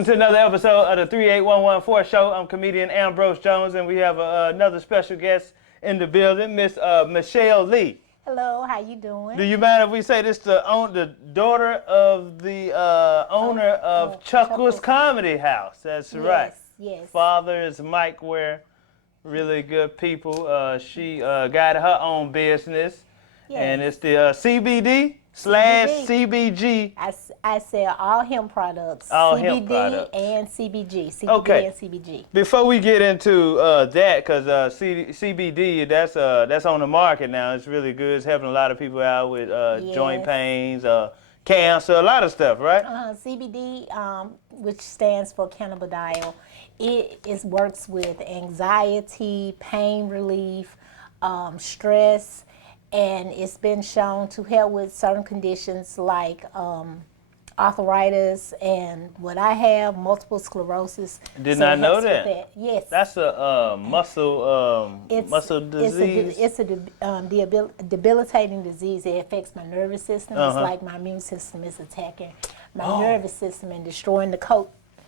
Welcome to another episode of the 38114 show. I'm comedian Ambrose Jones, and we have another special guest in the building, Miss Michelle Lee. Hello, how you doing? Do you mind if we say this the daughter of the owner of Chuckles Comedy House? That's right. Yes. Father is Mike Ware. Really good people. She got her own business, and it's the CBD / CBG. I sell all hemp products. All CBD hemp products. and CBG. CBD Okay. and CBG. Before we get into that, because CBD, that's on the market now. It's really good. It's helping a lot of people out with joint pains, cancer, a lot of stuff, right? CBD, which stands for cannabidiol, works with anxiety, pain relief, stress, and it's been shown to help with certain conditions like arthritis and what I have, multiple sclerosis. Did not know that. Yes. That's a muscle disease. It's a debilitating disease. It affects my nervous system. It's like my immune system is attacking my nervous system and destroying the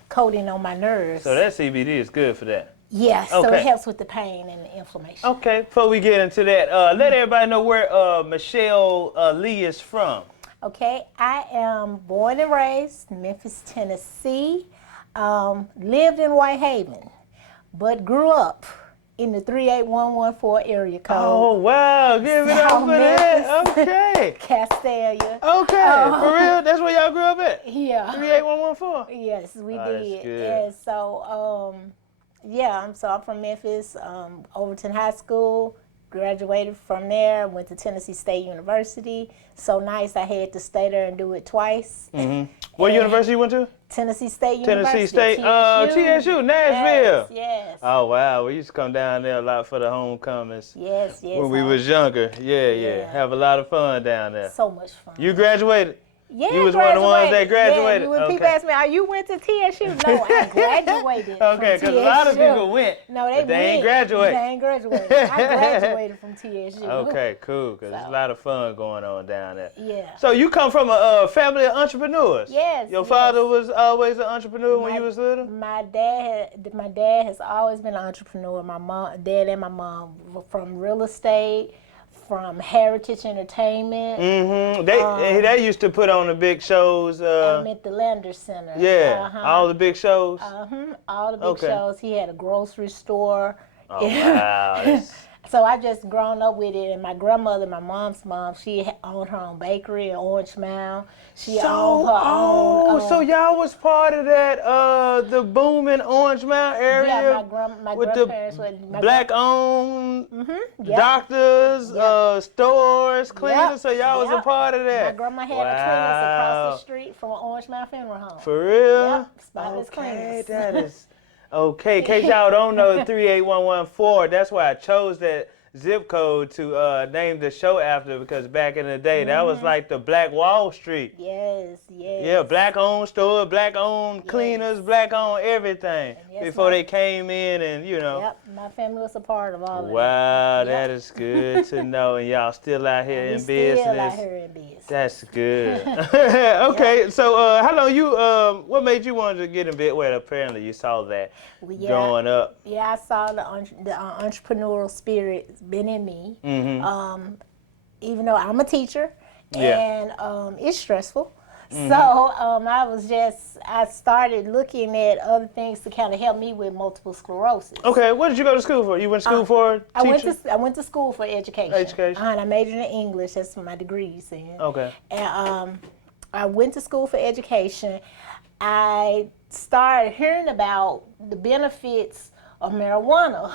coating on my nerves. So that CBD is good for that. Yes, so it helps with the pain and the inflammation. Okay, before we get into that, let everybody know where Michelle Lee is from. Okay, I am born and raised in Memphis, Tennessee. Lived in Whitehaven, but grew up in the 38114 area code. Oh, wow. Give it up for that. Okay. Castalia. Okay. For real? That's where y'all grew up at? Yeah. 38114? Yes, we did. That's good. And so, I'm from Memphis, Overton High School. Graduated from there, went to Tennessee State University. So nice, I had to stay there and do it twice. Mm-hmm. What university you went to? Tennessee State University. Tennessee State, T.S.U, Nashville. Yes. Oh, wow, we used to come down there a lot for the homecomings. Yes. When we was younger. Yeah. Have a lot of fun down there. So much fun. You graduated? Yeah, you was one of the ones that graduated? Yeah, when people ask me, you went to T.S.U? No, I graduated Okay, because a lot of people went, no, but they ain't graduated. They ain't graduated. I graduated from T.S.U. Okay, cool, because there's a lot of fun going on down there. Yeah. So you come from a family of entrepreneurs? Yes. Your father was always an entrepreneur when you was little? My dad has always been an entrepreneur. My dad and my mom were from real estate, from Heritage Entertainment. Mm-hmm. They used to put on the big shows. At the Lander Center. Yeah, all the big shows. All the big shows. He had a grocery store. Oh, wow. So I just grown up with it. And my grandmother, my mom's mom, she owned her own bakery in Orange Mound. She owned her own. So y'all was part of that, the booming Orange Mound area? Yeah, my grandparents were black-owned doctors, stores, cleaners. So y'all was a part of that. My grandma had a cleaners across the street from an Orange Mound funeral home. For real? Yep, spotless cleaners. That is... Okay, in case y'all don't know, 38114, that's why I chose that zip code to name the show after, because back in the day, that was like the Black Wall Street. Yes. Yeah, black-owned store, black-owned cleaners, black-owned everything before they came in and, Yep, my family was a part of all of that. Wow, that is good to know, and y'all still out here in business. Still out here in business. That's good. Okay, so how long what made you want to get in business? Well, apparently you saw that growing up. Yeah, I saw the entrepreneurial spirit been in me. Mm-hmm. Even though I'm a teacher, and it's stressful. Mm-hmm. So I started looking at other things to kind of help me with multiple sclerosis. Okay, what did you go to school for? You went to school for teaching? I went to school for education. And I majored in English. That's what my degree's in. Okay. And I went to school for education. I started hearing about the benefits of marijuana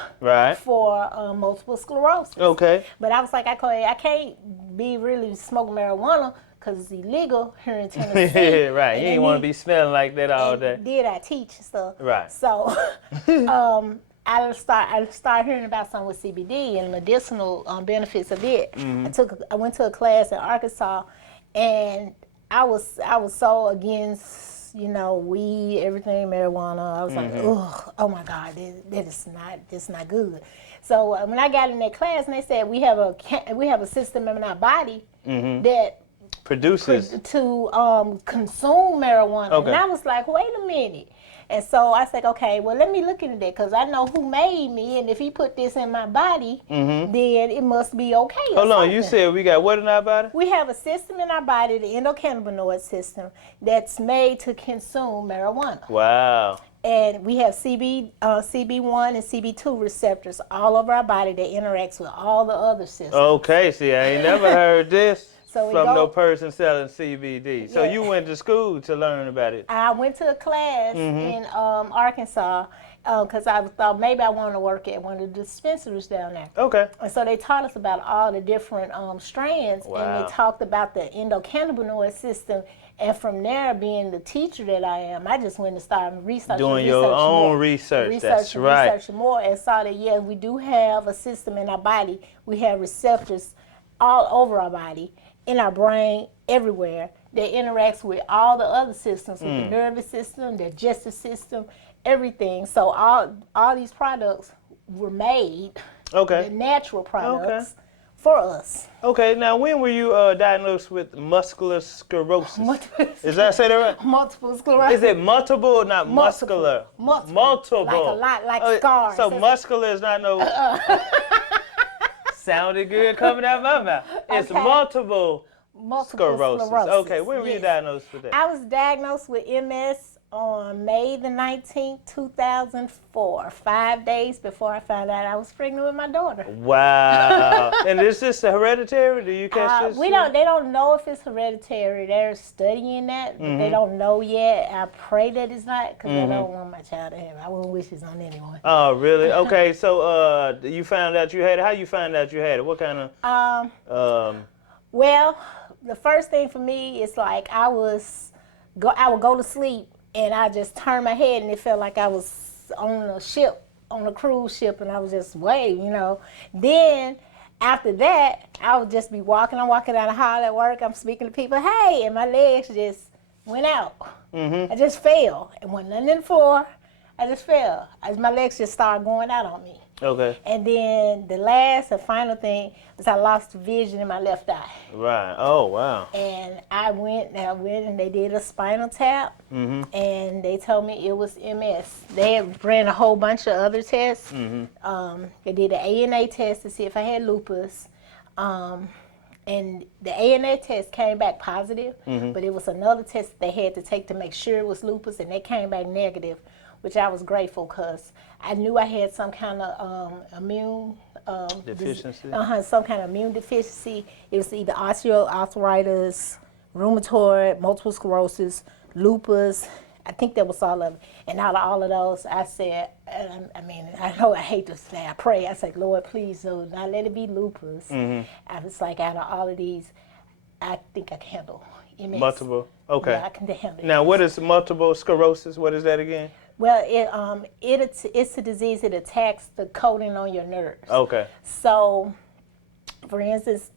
for multiple sclerosis. Okay. But I was like, I can't be really smoking marijuana because it's illegal here in Tennessee. Right. You ain't want to be smelling like that all day. Did I teach and stuff? Right. So I started hearing about something with CBD and medicinal benefits of it. Mm-hmm. I went to a class in Arkansas, and I was so against weed, everything, marijuana. I was like, oh my God, that's not good. So when I got in that class, and they said we have a system in our body that produces to consume marijuana, and I was like, wait a minute. And so I said, okay, well, let me look into that because I know who made me, and if he put this in my body, then it must be okay. Hold on, you said we got what in our body? We have a system in our body, the endocannabinoid system, that's made to consume marijuana. Wow. And we have CB1 and CB2 receptors all over our body that interacts with all the other systems. Okay, see, I ain't never heard this. So from no person selling CBD. So you went to school to learn about it? I went to a class in Arkansas because I thought maybe I wanted to work at one of the dispensaries down there. Okay. And so they taught us about all the different strands, and they talked about the endocannabinoid system. And from there, being the teacher that I am, I just went and started researching. Doing your own research. That's right. Researching more, and saw that yes, we do have a system in our body. We have receptors all over our body, in our brain, everywhere, that interacts with all the other systems, with the nervous system, the digestive system, everything. So all these products were made, the natural products, for us. Okay, now when were you diagnosed with muscular sclerosis? Is that say that right? Multiple sclerosis. Is it multiple or not muscular? Multiple. Like a lot, like scars. So muscular is not no... Sounded good coming out of my mouth. It's multiple sclerosis. Okay, when were you diagnosed with that? I was diagnosed with MS on May the 19th, 2004, 5 days before I found out I was pregnant with my daughter. Wow. And is this hereditary? Do you catch this? They don't know if it's hereditary. They're studying that, but they don't know yet. I pray that it's not, because I don't want my child to have it. I wouldn't wish this on anyone. Oh, really? Okay, so you found out you had it. How you found out you had it? What kind of... Well, the first thing for me is like I would go to sleep, and I just turned my head, and it felt like I was on a ship, on a cruise ship, and I was just waiting, you know. Then after that, I would just be walking. I'm walking down the hall at work. I'm speaking to people, hey, and my legs just went out. I just fell. It wasn't nothing in the floor. I just fell. My legs just started going out on me. Okay. And then the final thing was I lost vision in my left eye. Right. Oh, wow. And I went and they did a spinal tap, and they told me it was MS. They had ran a whole bunch of other tests. They did an ANA test to see if I had lupus. And the ANA test came back positive, but it was another test that they had to take to make sure it was lupus, and they came back negative, which I was grateful because I knew I had some kind of immune deficiency. Some kind of immune deficiency. It was either osteoarthritis, rheumatoid, multiple sclerosis, lupus. I think that was all of it. And out of all of those, I said, I know I hate to say, I pray. I said, Lord, please, do not let it be lupus. I was like, out of all of these, I think I can handle MS. Multiple. Okay. Yeah, I can handle it. Now, what is multiple sclerosis? What is that again? Well, it's a disease that attacks the coating on your nerves. Okay. So, for instance,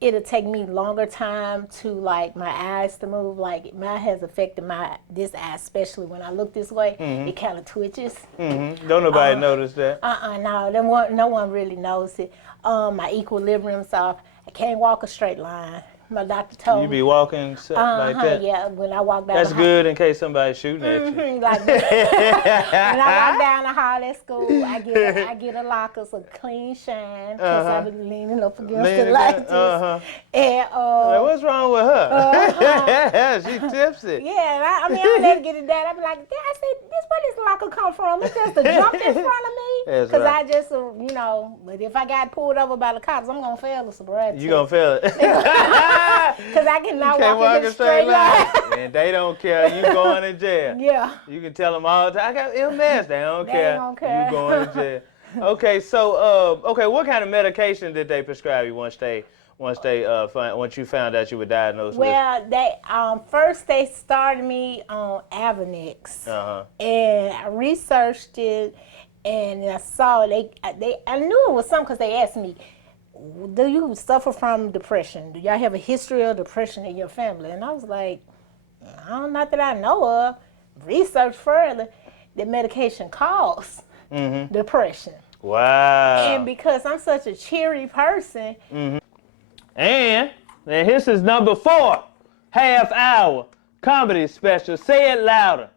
it'll take me longer time to like my eyes to move. Like mine has affected this eye, especially when I look this way. It kind of twitches. Don't nobody notice that. No one really knows it. My equilibrium's off. I can't walk a straight line. My doctor told me. You be walking like that? Yeah, when I walk down That's the hall. good in case somebody's shooting at you. Like when I walk down the hall at school, I get a locker, a clean shine, because I've been leaning up against it like this. And what's wrong with her? She tipsy. Yeah, I don't let her get it down. I be like, I said, where this locker come from? It's just a jump in front of me. Because I just, but if I got pulled over by the cops, I'm going to fail the sobriety. You going to fail it. Because I cannot walk in a straight line. And they don't care. You going to jail. Yeah. You can tell them all the time, I got MS. They don't care. They don't care. You going to jail. Okay, so, what kind of medication did they prescribe you once you found out you were diagnosed with? Well, they first they started me on Avonex, and I researched it, and I saw I knew it was something because they asked me, do you suffer from depression? Do y'all have a history of depression in your family? And I was like, not that I know of. Research further, the medication causes depression. Wow. And because I'm such a cheery person. And this is number 4, half hour comedy special. Say it louder.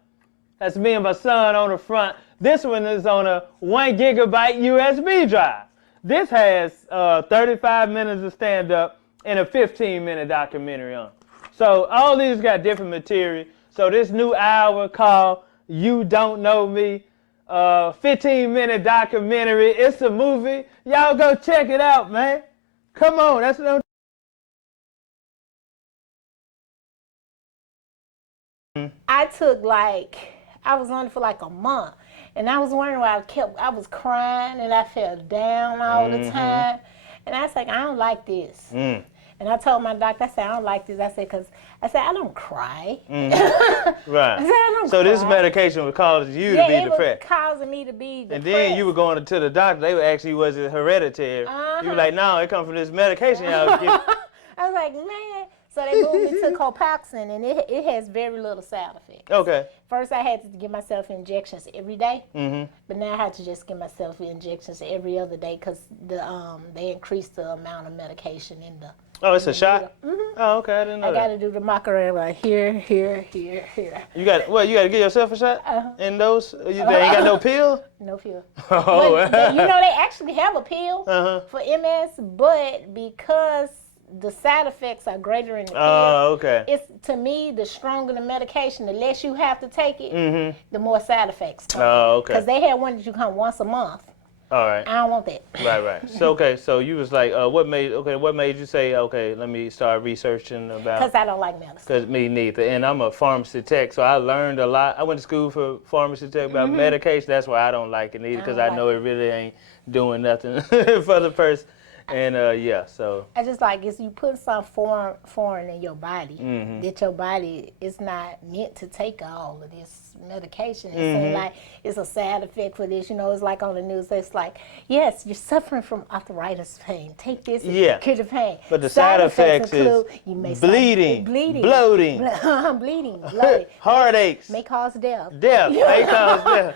That's me and my son on the front. This one is on a 1 gigabyte USB drive. This has 35 minutes of stand-up and a 15-minute documentary on. So all these got different material. So this new hour called You Don't Know Me, 15-minute documentary. It's a movie. Y'all go check it out, man. Come on, that's no. I took I was on it for like a month, and I was wondering why I was crying and I felt down all the time, and I was like, I don't like this. And I told my doctor, I said, I don't like this. I said, I don't cry. Right. I said, I don't so cry. this medication was causing you to be depressed. Yeah, it was causing me to be depressed. And then you were going to the doctor. They would ask you, was it hereditary? You were like, no, it comes from this medication y'all give. I was like, man. So they moved me to Copaxone, and it has very little side effects. Okay. First, I had to give myself injections every day, but now I have to just give myself injections every other day because they increased the amount of medication in the. Oh, it's a shot? Oh, okay, I didn't know that. I got to do the Musclerorosis here, here. You got to give yourself a shot in those? They ain't got no pill? No pill. Oh, But, they actually have a pill for MS, but because the side effects are greater in the pill. Oh, okay. It's, to me, the stronger the medication, the less you have to take it, the more side effects come. Oh, okay. Because they had one that you come once a month. All right. I don't want that. Right. So you was like, what made you say, okay, let me start researching about? Because I don't like medicine. Because me neither. And I'm a pharmacy tech, so I learned a lot. I went to school for pharmacy tech about medication. That's why I don't like it neither, because I know it really ain't doing nothing for the person. And so. I just like is you put some foreign in your body that your body is not meant to take all of this medication. It's like it's a side effect for this. It's like on the news. It's like, yes, you're suffering from arthritis pain. Take this and cure the pain. But the side effects is you may bleeding, bloating, bloating, heartaches, may cause death. May cause death.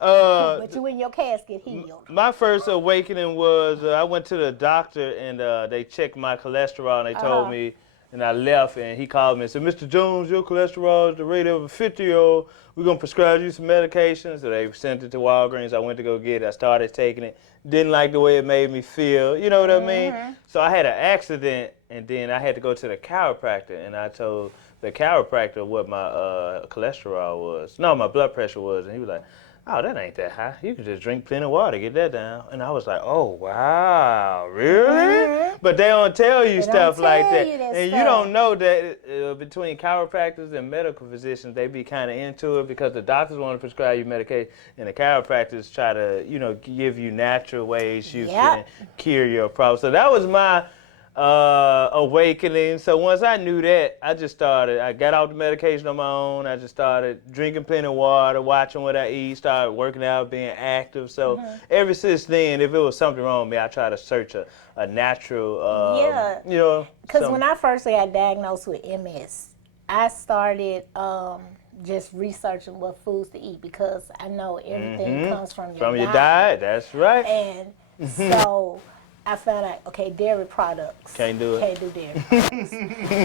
But you in your casket healed. My first awakening was I went to the doctor and they checked my cholesterol and they told me, and I left and he called me and said, Mr. Jones, your cholesterol is the rate of a 50-year-old. We're going to prescribe you some medication. So they sent it to Walgreens. I went to go get it. I started taking it. Didn't like the way it made me feel. You know what I mean? So I had an accident and then I had to go to the chiropractor and I told the chiropractor what my cholesterol was. No, my blood pressure was. And he was like, oh, that ain't that high. You can just drink plenty of water, get that down. And I was like, oh, wow, really? But they don't tell you stuff like that. And you don't know that between chiropractors and medical physicians, they be kind of into it because the doctors want to prescribe you medication and the chiropractors try to, give you natural ways you can cure your problem. So that was my awakening. So once I knew that, I got off the medication on my own. I just started drinking plenty of water, watching what I eat, started working out, being active. So ever since then, if it was something wrong with me, I try to search a natural, Because when I first got diagnosed with MS, I started just researching what foods to eat because I know everything comes from your diet. That's right. And so I found out, okay, dairy products. Can't do it. Can't do dairy products.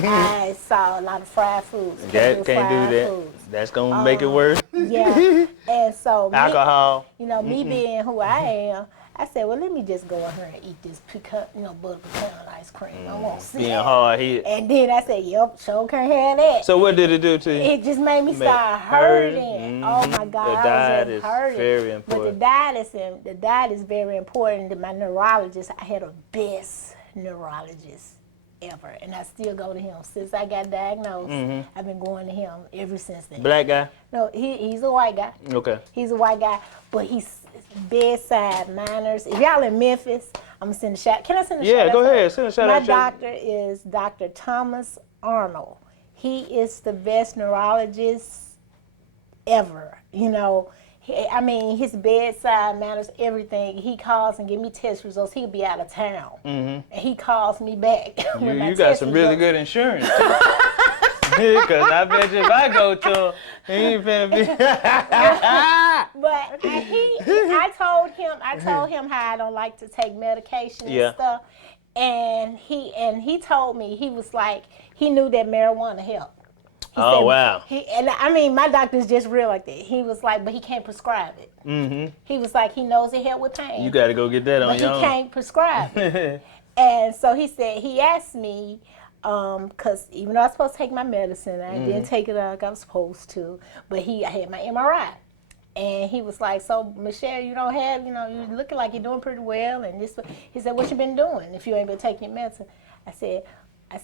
I saw a lot of fried foods. Can't do that. Foods. That's going to make it worse. Yeah. And so alcohol. Me being who I am, I said, well, let me just go in here and eat this butter pecan ice cream. I won't see being hard hit. And then I said, yep, sure can't have that. So what did it do to you? It just made me start hurting. Oh my God, the diet is very important. But the diet is very important. My neurologist, I had a best neurologist ever, and I still go to him since I got diagnosed. I've been going to him ever since then. Black guy? No, he's a white guy. Okay. He's a white guy, but he's bedside manners. If y'all in Memphis, I'm gonna send a shout. Can I send a shout out? Yeah, go ahead. Send a shout out. My doctor is Dr. Thomas Arnold. He is the best neurologist ever. His bedside manners, everything. He calls and give me test results. He'll be out of town, and he calls me back. You got some really good insurance. Because I bet you if I go to him, he ain't finna be. But I told him how I don't like to take medication and stuff, and he told me, he was like, he knew that marijuana helped. Oh, wow. I mean, my doctor's just real like that. He was like, but he can't prescribe it. Mm-hmm. He was like, he knows it help with pain. You got to go get that on your own. But he can't prescribe it. And so he asked me, because even though I was supposed to take my medicine, I didn't take it like I was supposed to, but I had my MRI. And he was like, so Michelle, you don't have, you're looking like you're doing pretty well. And this, he said, what you been doing if you ain't been taking your medicine? I said I've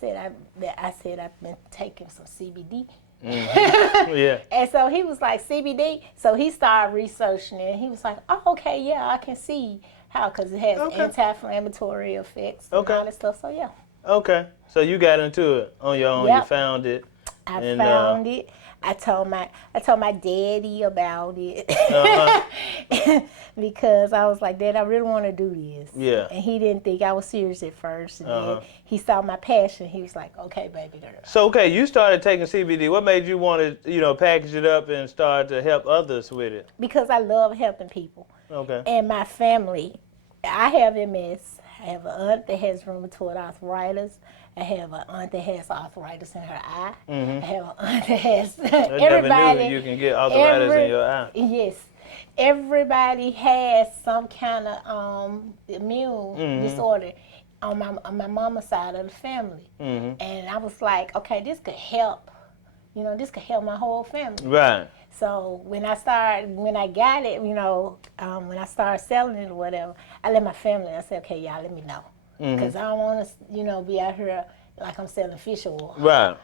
been taking some CBD. Yeah. And so he was like, CBD. So he started researching it. He was like, oh, okay, yeah, I can see how, because it has anti-inflammatory effects and all that stuff. So yeah. Okay. So you got into it on your own. Yep. You found it. I found it. I told my daddy about it because I was like, Dad, I really want to do this. Yeah. And he didn't think I was serious at first. And then he saw my passion. He was like, okay, baby girl. So, okay, you started taking CBD. What made you want to, package it up and start to help others with it? Because I love helping people. Okay. And my family, I have MS. I have an aunt that has rheumatoid arthritis. I have an aunt that has arthritis in her eye. Mm-hmm. I have an aunt that has everybody. Never knew you can get arthritis in your eye. Yes, everybody has some kind of immune disorder on my mama's side of the family, and I was like, okay, this could help. This could help my whole family. Right. So when I got it, when I started selling it or whatever, I let my family. I said, okay, y'all, let me know. Because I don't want to, be out here like I'm selling fish oil. Right.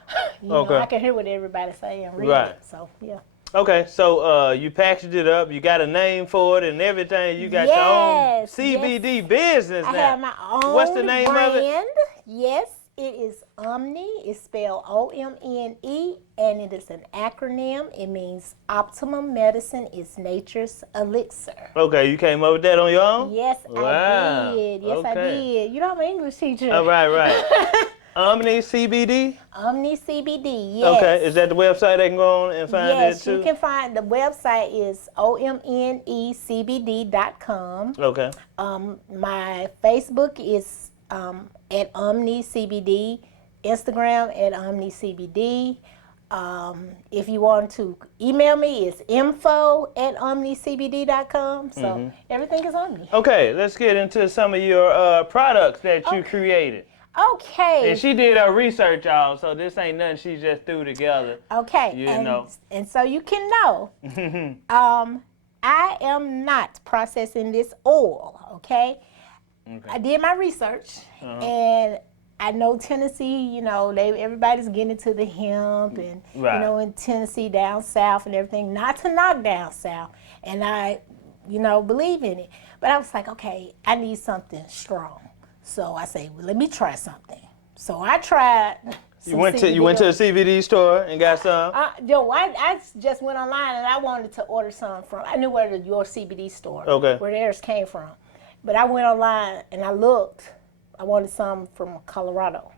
I can hear what everybody say and read it. So, yeah. Okay, so you packaged it up. You got a name for it and everything. You got your own CBD business now. I have my own What's the name of it? Yes, it is Omne. It's spelled Omne, and it is an acronym. It means Optimum Medicine is Nature's Elixir. Okay, you came up with that on your own? Yes, I did. Yes, I did. I'm an English teacher. Oh, right. Omne CBD? Omne CBD, yes. Okay, is that the website they can go on and find it too? Yes, you can find, the website is omnecbd.com. Okay. My Facebook is at Omnicbd, Instagram at Omnicbd. If you want to email me, it's info@omnicbd.com. So everything is on me. Okay, let's get into some of your products that you created. Okay. And she did her research, y'all, so this ain't nothing she just threw together. Okay. And so you can know, I am not processing this oil, okay? I did my research, and I know Tennessee, everybody's getting into the hemp and, in Tennessee down south and everything, not to knock down south. And I, believe in it. But I was like, okay, I need something strong. So I say, well, let me try something. So I tried. You went to a CBD store and got some? I just went online and I wanted to order some from. I knew where your CBD store, where theirs came from, but I went online and I looked. I wanted some from Colorado,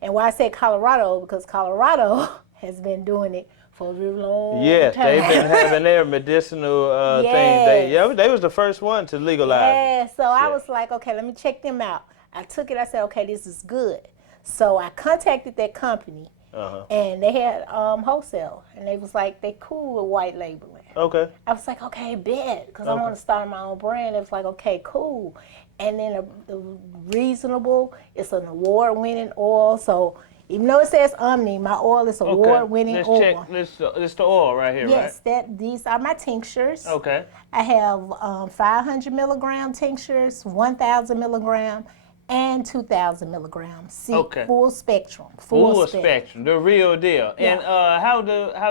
and why I said Colorado because Colorado has been doing it for a real long time. Yes, they've been having their medicinal things. They was the first one to legalize. Yeah, so I was like, okay, let me check them out. I took it. I said, okay, this is good. So I contacted that company, and they had wholesale, and they was like, they cool with white labeling. Okay. I was like, okay, bet, because I want to start my own brand. It was like, okay, cool. And then the reasonable, it's an award-winning oil. So even though it says Omni, my oil is award-winning oil. Let's check. This the oil right here, right? Yes, these are my tinctures. Okay. I have 500 milligram tinctures, 1,000 milligram, and 2,000 milligrams. Full spectrum. Full spectrum, the real deal. Yeah. And how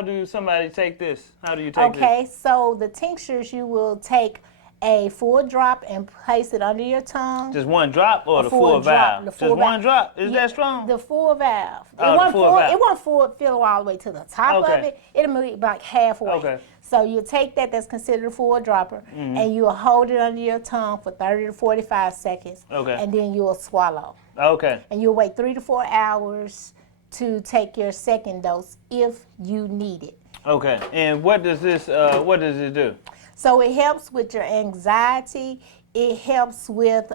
do somebody take this? How do you take this? Okay, so the tinctures, you will take a full drop and place it under your tongue. Just one drop or the full valve? Just one drop? Is that strong? The full valve. Oh, the full valve. It won't fill all the way to the top of it. It'll be like halfway. Okay. So you take that's considered a full dropper, and you'll hold it under your tongue for 30 to 45 seconds, and then you'll swallow. Okay. And you'll wait 3 to 4 hours to take your second dose if you need it. Okay. And what does it do? So it helps with your anxiety. It helps with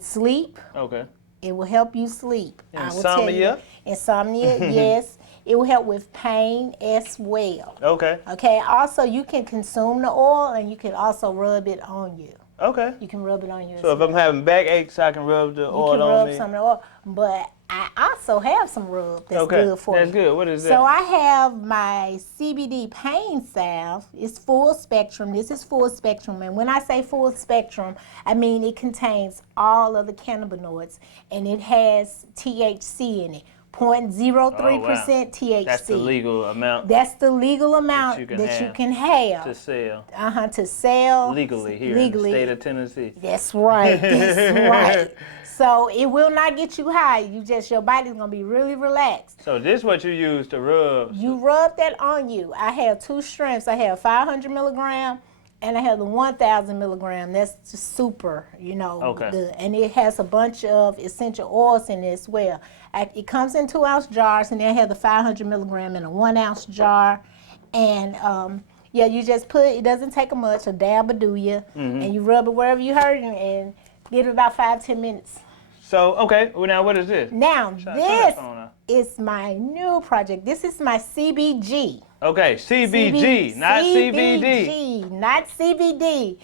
sleep. Okay. It will help you sleep. Insomnia? Insomnia, yes. It will help with pain as well. Okay. Okay. Also, you can consume the oil, and you can also rub it on you. Okay. You can rub it on you. So if I'm having backaches, I can rub the oil on me? You can rub some of the oil. But I also have some rub that's good for you. That's good. What is that? So I have my CBD pain salve. It's full spectrum. This is full spectrum. And when I say full spectrum, I mean it contains all of the cannabinoids. And it has THC in it. 0.03% THC. That's the legal amount. That's the legal amount that you can have. To sell. To sell. Legally here in the state of Tennessee. That's right. That's right. So it will not get you high. Your body's gonna be really relaxed. So this is what you use to rub. You rub that on you. I have 2 strengths. I have 500 milligram and I have the 1,000 milligram. That's just super, good. And it has a bunch of essential oils in it as well. It comes in 2-ounce jars, and then I have the 500 milligram in a 1-ounce jar. And you just put it. Doesn't take much. A dab will do you, and you rub it wherever you hurt it, and give it about 5-10 minutes. So well, now what is this? Now this is my new project. This is my CBG. Okay, CBG, not CBD. CBG, not CBD.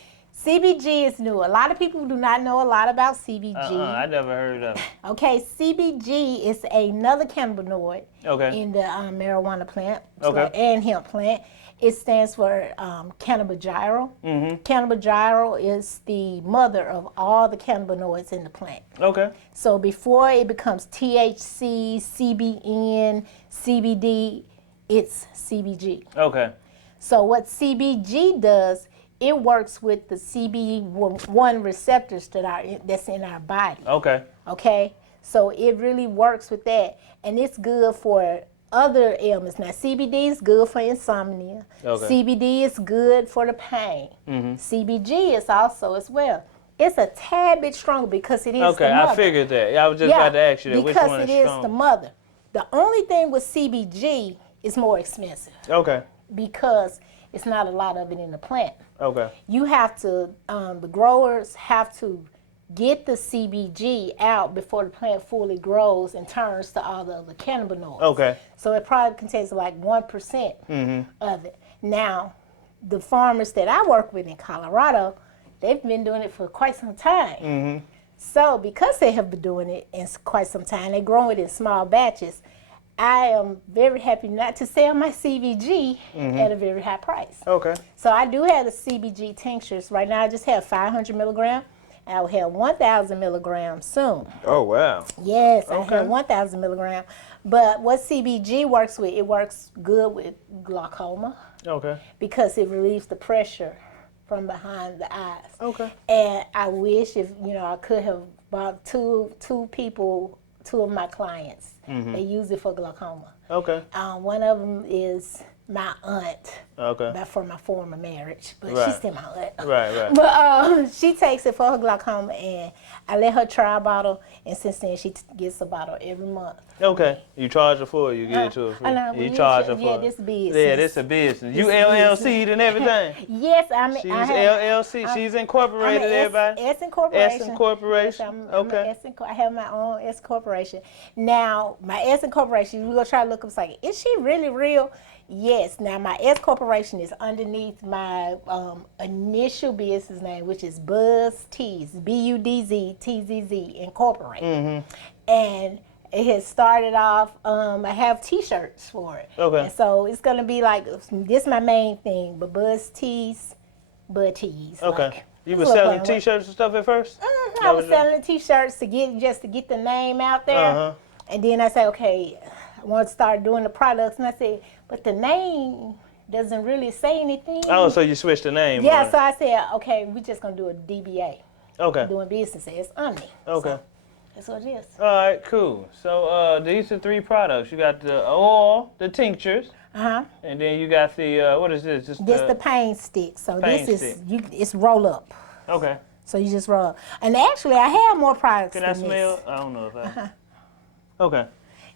CBG is new. A lot of people do not know a lot about CBG. I never heard of it. Okay, CBG is another cannabinoid in the marijuana plant and hemp plant. It stands for cannabigerol. Cannabigerol is the mother of all the cannabinoids in the plant. Okay. So before it becomes THC, CBN, CBD, it's CBG. Okay. So what CBG does, it works with the CB1 receptors that's in our body. Okay. Okay? So it really works with that. And it's good for other ailments. Now, CBD is good for insomnia. Okay. CBD is good for the pain. CBG is also as well. It's a tad bit stronger because it is the mother. Okay, I figured that. I was just about to ask you that. Which one is strong? Because it is the mother. The only thing with CBG is more expensive. Okay. Because it's not a lot of it in the plant. Okay. You have to, the growers have to get the CBG out before the plant fully grows and turns to all the other cannabinoids. Okay. So it probably contains like 1% of it. Now, the farmers that I work with in Colorado, they've been doing it for quite some time. So because they have been doing it in quite some time, they grow it in small batches. I am very happy not to sell my CBG at a very high price. Okay. So I do have the CBG tinctures. Right now I just have 500 milligram. I will have 1,000 milligrams soon. Oh, wow. Yes, I have 1,000 milligram. But what CBG works with, it works good with glaucoma. Okay. Because it relieves the pressure from behind the eyes. Okay. And I wish I could have bought two of my clients. They use it for glaucoma. Okay. One of them is my aunt. Okay. For my former marriage, but she's still my aunt. Right. But she takes it for her glaucoma, and I let her try a bottle, and since then she gets a bottle every month. Okay. You charge her for it, you get it to her free. You charge her for it. Yeah, this business. Yeah, this a business. You LLC'd and everything. Yes, she's LLC. She's incorporated, everybody. S Incorporation. S Incorporation. Okay. I have my own S Corporation. Now, my S Incorporation, we're gonna try to look up. Like, is she really real? Yes. Now, my S Corporation is underneath my initial business name, which is Buzz Tees, BUDZ TZZ Incorporated. And it has started off, I have T-shirts for it. Okay. And so it's going to be like, this is my main thing, but Buzz Tees, Bud Tees. Okay. Like, you were selling T-shirts and stuff at first? I was selling T-shirts to get the name out there. And then I said, okay, I want to start doing the products. And I said, but the name doesn't really say anything. Oh, so you switched the name. Yeah, so I said, okay, we're just going to do a DBA. Okay. Doing business as Omni. Okay. So that's what it is. All right, cool. So these are 3 products. You got the oil, the tinctures. And then you got the, what is this? This the pain stick. So it's roll up. Okay. So you just roll up. And actually, I have more products than this. Can I smell? I don't know if I... Okay.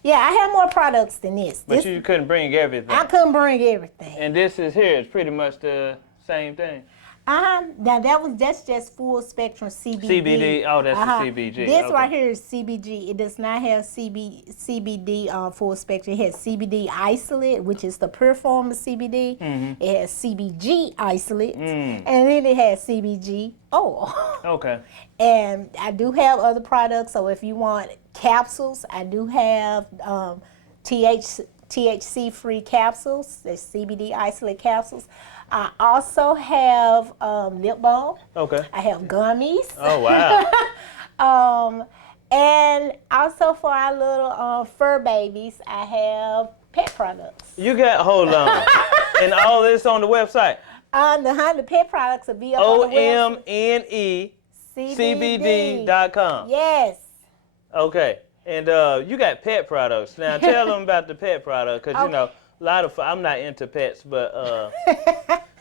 Yeah, I have more products than this. But you couldn't bring everything. I couldn't bring everything. And this is here. It's pretty much the same thing. Now that's just full spectrum CBD. CBD. Oh, that's the CBG. This right here is CBG. It does not have CBD full spectrum. It has CBD isolate, which is the pure form of CBD. It has CBG isolate, and then it has CBG oil. Okay. And I do have other products. So if you want capsules, I do have THC-free capsules. There's CBD isolate capsules. I also have lip balm. Okay. I have gummies. Oh, wow. And also for our little fur babies, I have pet products. You got, hold on. And all this on the website? The pet products will be up on the website. OmneCBD.com. Yes. Okay. And you got pet products. Now tell them about the pet product, because, you know, I'm not into pets, but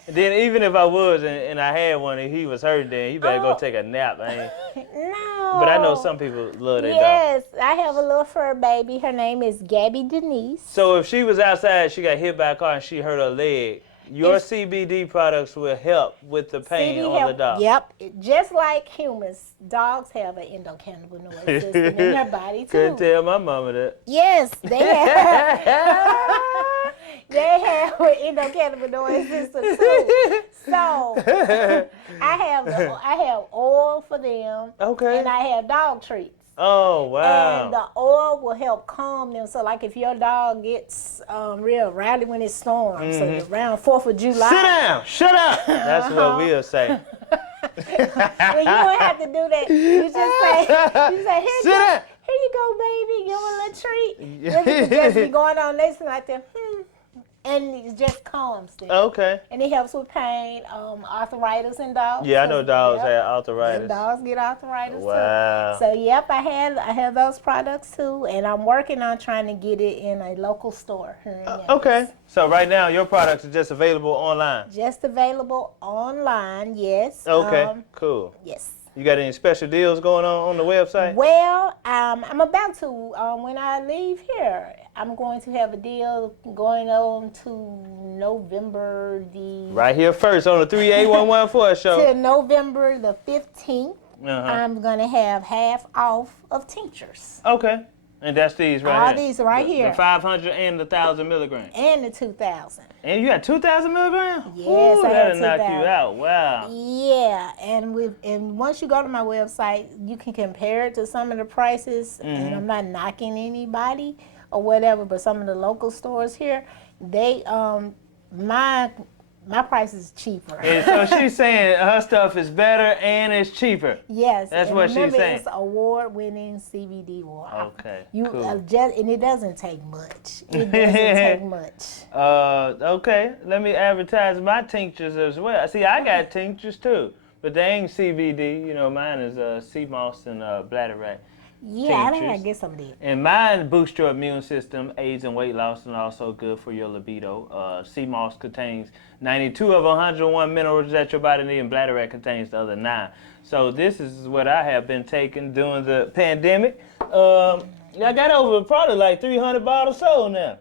then even if I was and I had one and he was hurt, then you better go take a nap. No. But I know some people love their dog. Yes, I have a little fur baby. Her name is Gabby Denise. So if she was outside, she got hit by a car and she hurt her leg, your CBD products will help with the pain on the dog. Yep. Just like humans, dogs have an endocannabinoid system in their body too. Couldn't tell my mama that. Yes, they have. They have an endocannabinoid system too. So I have oil for them. Okay. And I have dog treats. Oh, wow. And the oil will help calm them. So, like, if your dog gets real rowdy when it storms, so around 4th of July. Sit down! Shut up! That's what we'll say. Well, you don't have to do that. You just say, Sit down! Here you go, baby. Give them a little treat. They can just be going on listening like that. And it just calms them. Okay. And it helps with pain, arthritis in dogs. Yeah, I know dogs have arthritis. And dogs get arthritis Wow. too. So yep, I have those products too, and I'm working on trying to get it in a local store here in Memphis. Okay. So right now your products are just available online. Just available online, yes. Okay. Cool. Yes. You got any special deals going on the website? Well, I'm about to, when I leave here, I'm going to have a deal going on to November the... Right here first on the 38114 show. To November the 15th, I'm going to have half off of tinctures. Okay. And that's these right All here. these right here. The 500 and the 1,000 milligrams. And the 2,000. And you got 2,000 milligrams? Yes, Ooh, I that'll have knock you 2,000. out. Wow. Yeah, and once you go to my website, you can compare it to some of the prices. And I'm not knocking anybody or whatever, but some of the local stores here, they my price is cheaper. And so she's saying her stuff is better and it's cheaper. Yes, That's and what she's remember, saying. It's award-winning CBD oil. Okay, You cool. and it doesn't take much. It doesn't take much. Okay, let me advertise my tinctures as well. See, I got tinctures too, but they ain't CBD. You know, mine is Seamoss and Bladderwack. Yeah, I tinctures. gotta get some of these. And mine boosts your immune system, aids in weight loss, and also good for your libido. Seamoss contains 92 of 101 minerals that your body needs, and Bladderwack contains the other 9. So this is what I have been taking during the pandemic. I got over probably like 300 bottles sold now.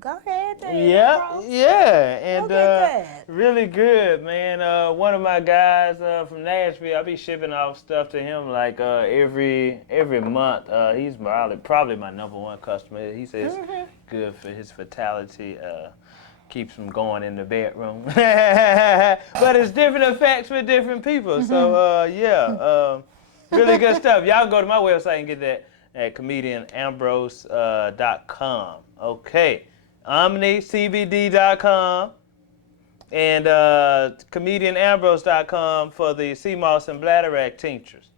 Go ahead. Yeah, and Look at that. really good, man. One of my guys from Nashville, I be shipping off stuff to him like every month. He's probably my #1 customer. He says it's good for his vitality, keeps him going in the bedroom. But it's different effects for different people. So really good stuff. Y'all go to my website and get that at comedianambrose.com. Okay. OmneCBD.com and comedianambrose.com for the Seamoss and Bladderwack tinctures.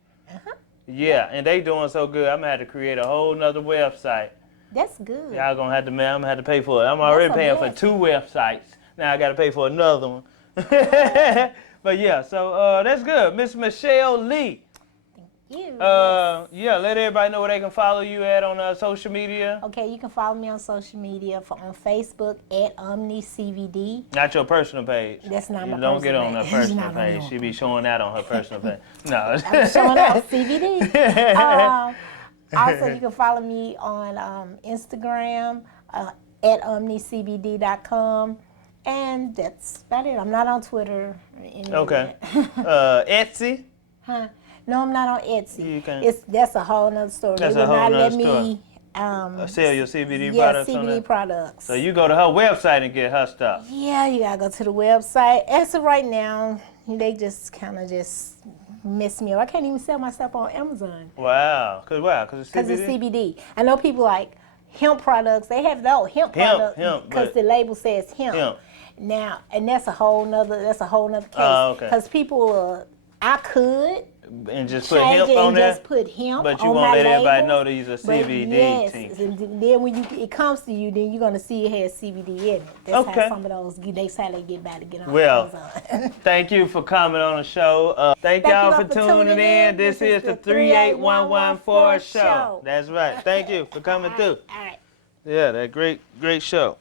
Yeah, and they doing so good. I'm gonna have to create a whole nother website. That's good. Y'all gonna have to, man. I'm gonna have to pay for it. I'm already paying for 2 websites. Now I gotta pay for another one. But yeah, so that's good, Miss Michelle Lee. Yeah, let everybody know where they can follow you at on social media. Okay, you can follow me on social media on Facebook at OmneCBD. Not your personal page. That's not my Don't get personal on her page. personal Not page. on She be showing that on her personal page. No. I'm showing out CBD. Also, you can follow me on Instagram at omnecbd.com. And that's about it. I'm not on Twitter or any of Okay. that. Etsy? Huh? No, I'm not on Etsy. You can't- That's a whole nother story. That's They a will whole not nother let me sell your CBD yeah, products on CBD there? products. So you go to her website and get her stuff. Yeah, you gotta go to the website. As of right now, they just kind of just mess me up. I can't even sell my stuff on Amazon Wow. Because it's because CBD? it's CBD. I know people like hemp products. They have hemp products because but- the label says hemp. Hemp. Now, and that's a whole nother case. Oh, okay. Because people, I could And just put change hemp it on and there? just put hemp But you on won't my let everybody labels. know these are But CBD yes, tinctures. and then when it comes to you, then you're gonna see it has CBD in it. That's Okay. how some of those that's how they get by to get on Well, Amazon. Thank you for coming on the show. Thank y'all you for tuning in. This is the 38114 show. That's right. Thank you for coming through. All right. Yeah, that great show.